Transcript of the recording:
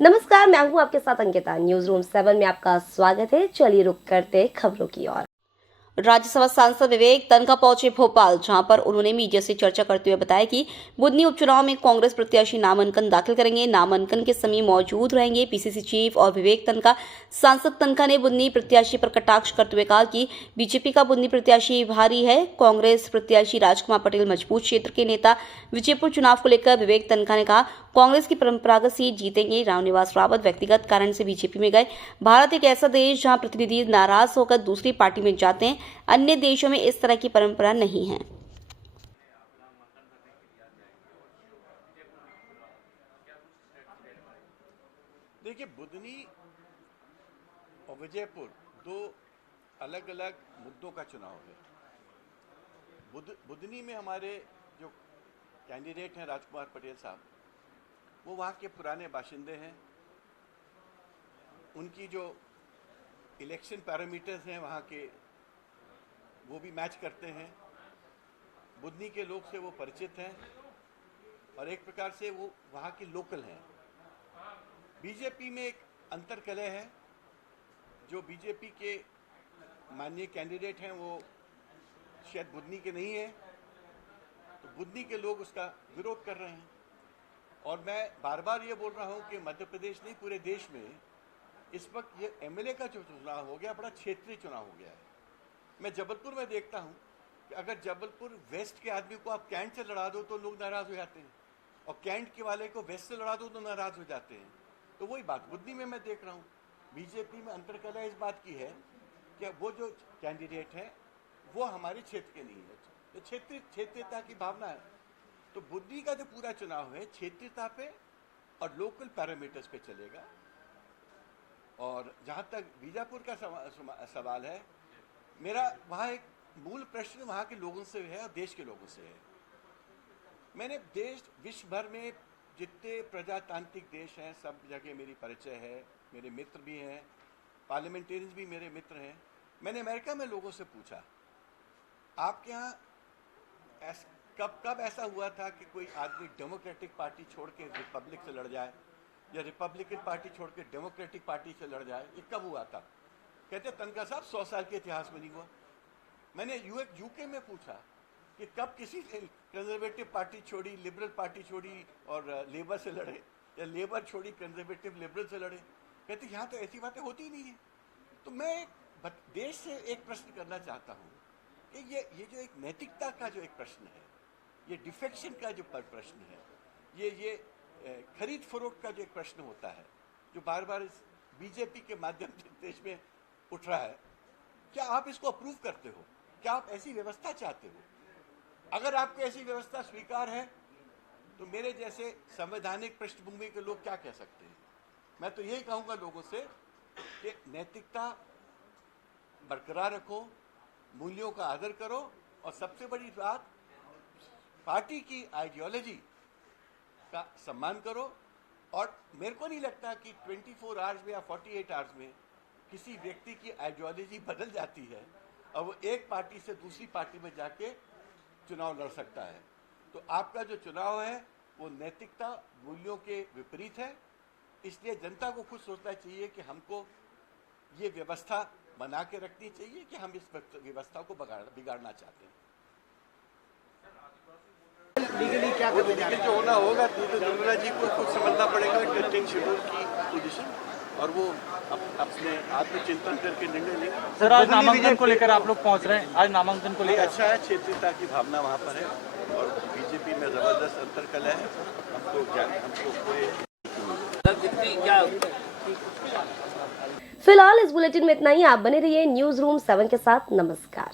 नमस्कार, मैं हूं आपके साथ अंकिता। न्यूज रूम 7 में आपका स्वागत है। चलिए रुक करते हैं खबरों की ओर। राज्यसभा सांसद विवेक तनखा पहुंचे भोपाल, जहां पर उन्होंने मीडिया से चर्चा करते हुए बताया कि बुधनी उपचुनाव में कांग्रेस प्रत्याशी नामांकन दाखिल करेंगे। नामांकन के समय मौजूद रहेंगे पीसीसी चीफ और विवेक तनखा। सांसद तनखा ने बुधनी प्रत्याशी पर कटाक्ष करते हुए कहा कि बीजेपी का बुधनी प्रत्याशी भारी है। कांग्रेस प्रत्याशी राजकुमार पटेल मजबूत क्षेत्र के नेता। विजयपुर चुनाव को लेकर विवेक तनखा ने कहा, कांग्रेस की परंपरागत सीट जीतेंगे। रामनिवास रावत व्यक्तिगत कारण से बीजेपी में गए। भारत एक ऐसा देश जहां प्रतिनिधि नाराज होकर दूसरी पार्टी में जाते हैं। अन्य देशों में इस तरह की परंपरा नहीं है। देखिए, बुधनी और विजयपुर दो अलग अलग मुद्दों का चुनाव है। बुधनी में हमारे जो कैंडिडेट हैं राजकुमार पटेल साहब, वो वहाँ के पुराने बाशिंदे हैं। उनकी जो इलेक्शन पैरामीटर्स हैं वहाँ के, वो भी मैच करते हैं। बुधनी के लोग से वो परिचित हैं और एक प्रकार से वो वहाँ के लोकल हैं। बीजेपी में एक अंतर्कलह है। जो बीजेपी के माननीय कैंडिडेट हैं वो शायद बुधनी के नहीं है, तो बुधनी के लोग उसका विरोध कर रहे हैं। और मैं बार बार ये बोल रहा हूँ कि मध्य प्रदेश नहीं, पूरे देश में इस वक्त ये एमएलए का जो चुनाव हो गया, बड़ा क्षेत्रीय चुनाव हो गया है। मैं जबलपुर में देखता हूँ कि अगर जबलपुर वेस्ट के आदमी को आप कैंट से लड़ा दो तो लोग नाराज हो जाते हैं, और कैंट के वाले को वेस्ट से लड़ा दो तो नाराज हो जाते हैं। तो वही बात बुधनी में मैं देख रहा हूँ। बीजेपी में अंतर्कलह इस बात की है कि वो जो कैंडिडेट है वो हमारे क्षेत्र के नहीं है, तो क्षेत्रीयता की भावना है। तो बुधनी का जो पूरा चुनाव है क्षेत्रीयता पे और लोकल पैरामीटर्स पे चलेगा। और जहाँ तक बीजापुर का सवाल है, मेरा वहाँ एक मूल प्रश्न वहाँ के लोगों से है और देश के लोगों से है। मैंने विश्व भर में जितने प्रजातांत्रिक देश हैं सब जगह मेरी परिचय है, मेरे मित्र भी हैं, पार्लियामेंटेरियंस भी मेरे मित्र हैं। मैंने अमेरिका में लोगों से पूछा, आपके यहाँ कब ऐसा हुआ था कि कोई आदमी डेमोक्रेटिक पार्टी छोड़ के रिपब्लिक से लड़ जाए, या रिपब्लिकन पार्टी छोड़ के डेमोक्रेटिक पार्टी से लड़ जाए? ये कब हुआ था? कहते तनखा साहब 100 साल के इतिहास में नहीं हुआ। मैंने यूके में पूछा कि कब किसी ने कंजर्वेटिव पार्टी छोड़ी, लिबरल पार्टी छोड़ी और लेबर से लड़े, या लेबर छोड़ी कंजर्वेटिव लिबरल से लड़े? कहते यहाँ तो ऐसी बातें होती ही नहीं है। तो मैं देश से एक प्रश्न करना चाहता हूँ कि ये जो एक नैतिकता का जो एक प्रश्न है, ये डिफेक्शन का जो प्रश्न है, ये खरीद फरोख्त का जो एक प्रश्न होता है, जो बार बार इस बीजेपी के माध्यम से देश में उठ रहा है, क्या आप इसको अप्रूव करते हो? क्या आप ऐसी व्यवस्था चाहते हो? अगर आपको ऐसी व्यवस्था स्वीकार है तो मेरे जैसे संवैधानिक पृष्ठभूमि के लोग क्या कह सकते हैं? मैं तो यही कहूँगा लोगों से कि नैतिकता बरकरार रखो, मूल्यों का आदर करो, और सबसे बड़ी बात, पार्टी की आइडियोलॉजी का सम्मान करो। और मेरे को नहीं लगता कि 24 आवर्स में या 48 आवर्स में किसी व्यक्ति की आइडियोलॉजी बदल जाती है और वो एक पार्टी से दूसरी पार्टी में जाके चुनाव लड़ सकता है। तो आपका जो चुनाव है वो नैतिकता मूल्यों के विपरीत है। इसलिए जनता को खुद सोचना चाहिए कि हमको ये व्यवस्था बना के रखनी चाहिए कि हम इस व्यवस्था को बिगाड़ना चाहते हैं। लीगली क्या करने जा रहे हैं? जो होना होगा तो निर्मला जी को खुद समझना पड़ेगा 10 शेड्यूल की पोजीशन, और वो अपने आत्मचिंतन करके निर्णय लेंगे। सर, आज नामांकन को लेकर आप लोग पहुंच रहे हैं, आज नामांकन को लेकर अच्छा है, क्षेत्रीयता की भावना वहाँ पर है और बीजेपी में जबरदस्त अंतर्कलह है। हमको पूरे फिलहाल इस बुलेटिन में इतना ही। आप बने रहिए न्यूज रूम 7 के साथ। नमस्कार।